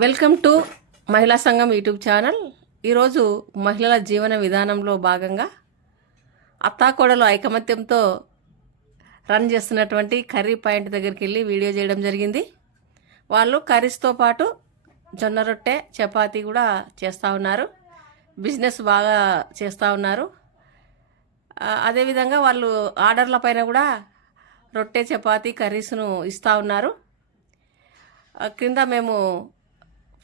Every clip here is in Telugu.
వెల్కమ్ టు మహిళా సంఘం యూట్యూబ్ ఛానల్. ఈరోజు మహిళల జీవన విధానంలో భాగంగా అత్తాకోడలు ఐకమత్యంతో రన్ చేస్తున్నటువంటి కర్రీ పాయింట్ దగ్గరికి వెళ్ళి వీడియో చేయడం జరిగింది. వాళ్ళు కర్రీస్తో పాటు జొన్న రొట్టె చపాతీ కూడా చేస్తూ ఉన్నారు. బిజినెస్ బాగా చేస్తూ ఉన్నారు. అదేవిధంగా వాళ్ళు ఆర్డర్ల పైన కూడా రొట్టె చపాతీ కర్రీస్ను ఇస్తూ ఉన్నారు. క్రింద మేము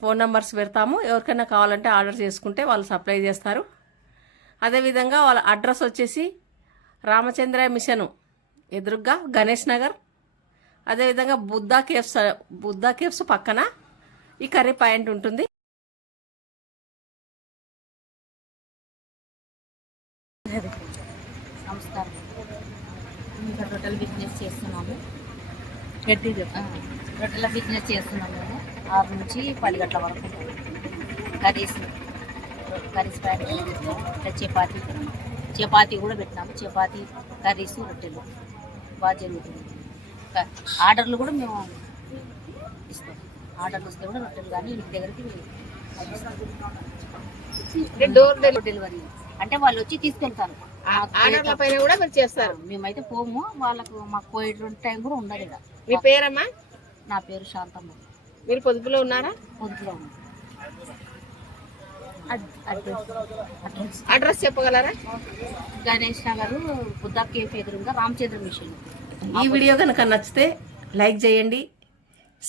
ఫోన్ నెంబర్స్ పెడతాము. ఎవరికైనా కావాలంటే ఆర్డర్ చేసుకుంటే వాళ్ళు సప్లై చేస్తారు. అదేవిధంగా వాళ్ళ అడ్రస్ వచ్చేసి రామచంద్ర మిషన్ ఎదురుగ్గా గణేష్ నగర్. అదేవిధంగా బుద్ధా కేవ్స్ పక్కన ఈ కర్రీ పాయింట్ ఉంటుంది. నమస్కారం. ఇంకా రొట్టెల బిజినెస్ చేస్తున్నాము. రొట్టెల బిజినెస్ చేస్తున్నాము. మేము 6 నుంచి 10 గంటల వరకు కర్రీస్ ప్యాకెట్ చపాతీ కూడా పెట్టినాము. చపాతీ కర్రీస్ రొట్టెలు బాగా జరుగుతుంది. ఆర్డర్లు కూడా మేము ఇస్తాం. ఆర్డర్లు వస్తే కూడా రొట్టెలు కానీ ఇంటి దగ్గరికి డోర్ డెలివరీ అంటే వాళ్ళు వచ్చి తీసుకెళ్తారు. ఆర్డర్ల పైన కూడా మీరు చేస్తారు. మేమైతే పోము. వాళ్ళకు మాకు పోయేటువంటి టైం కూడా ఉండదు. ఇక్కడ మీ పేరమ్మా? నా పేరు శాంతమ్మ. మీరు పొదుపులో ఉన్నారా? పొదుపులో ఉన్నాం. అడ్రస్ చెప్పగలరా? గణేష్ నగర్ బుద్ధా కేఫ్ ఎదురుగా రామచంద్ర మిషన్. ఈ వీడియో కనుక నచ్చితే లైక్ చేయండి,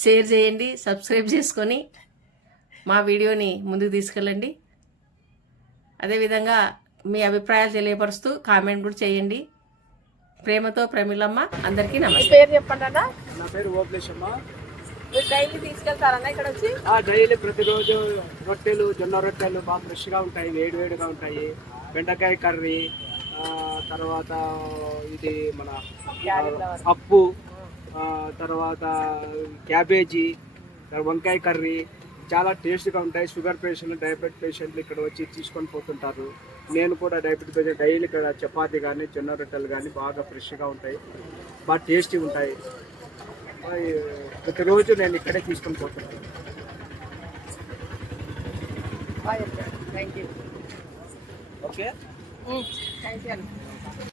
షేర్ చేయండి, సబ్స్క్రైబ్ చేసుకొని మా వీడియోని ముందుకు తీసుకెళ్ళండి. అదేవిధంగా మీ అభిప్రాయాలు తెలియపరుస్తూ కామెంట్ కూడా చేయండి. ప్రేమతో ప్రమిళమ్మ. అందరికీ నమస్తే. పేరు చెప్పండి అన్న. నా పేరు ఓబ్లేశమ్మ. మీరు డైలీ తీసుకెళ్తారన్న ఇక్కడ వచ్చి? డైలీ ప్రతిరోజు రొట్టెలు జొన్న రొట్టెలు బాగా ఫ్రెష్గా ఉంటాయి, వేడివేడిగా ఉంటాయి. బెండకాయ కర్రీ, తర్వాత ఇది మన పప్పు, తర్వాత క్యాబేజీ, వంకాయ కర్రీ చాలా టేస్ట్గా ఉంటాయి. షుగర్ పేషెంట్లు, డయాబెటిక్ పేషెంట్లు ఇక్కడ వచ్చి తీసుకొని పోతుంటారు. నేను కూడా డయాబెటిక్ పేషెంట్. డైలీ ఇక్కడ చపాతీ కానీ జొన్న రొట్టెలు కానీ బాగా ఫ్రెష్గా ఉంటాయి, బాగా టేస్టీ ఉంటాయి. ప్రతిరోజు నేను ఇక్కడే తీసుకొని పోతున్నాను. Thank you. Okay, thank you.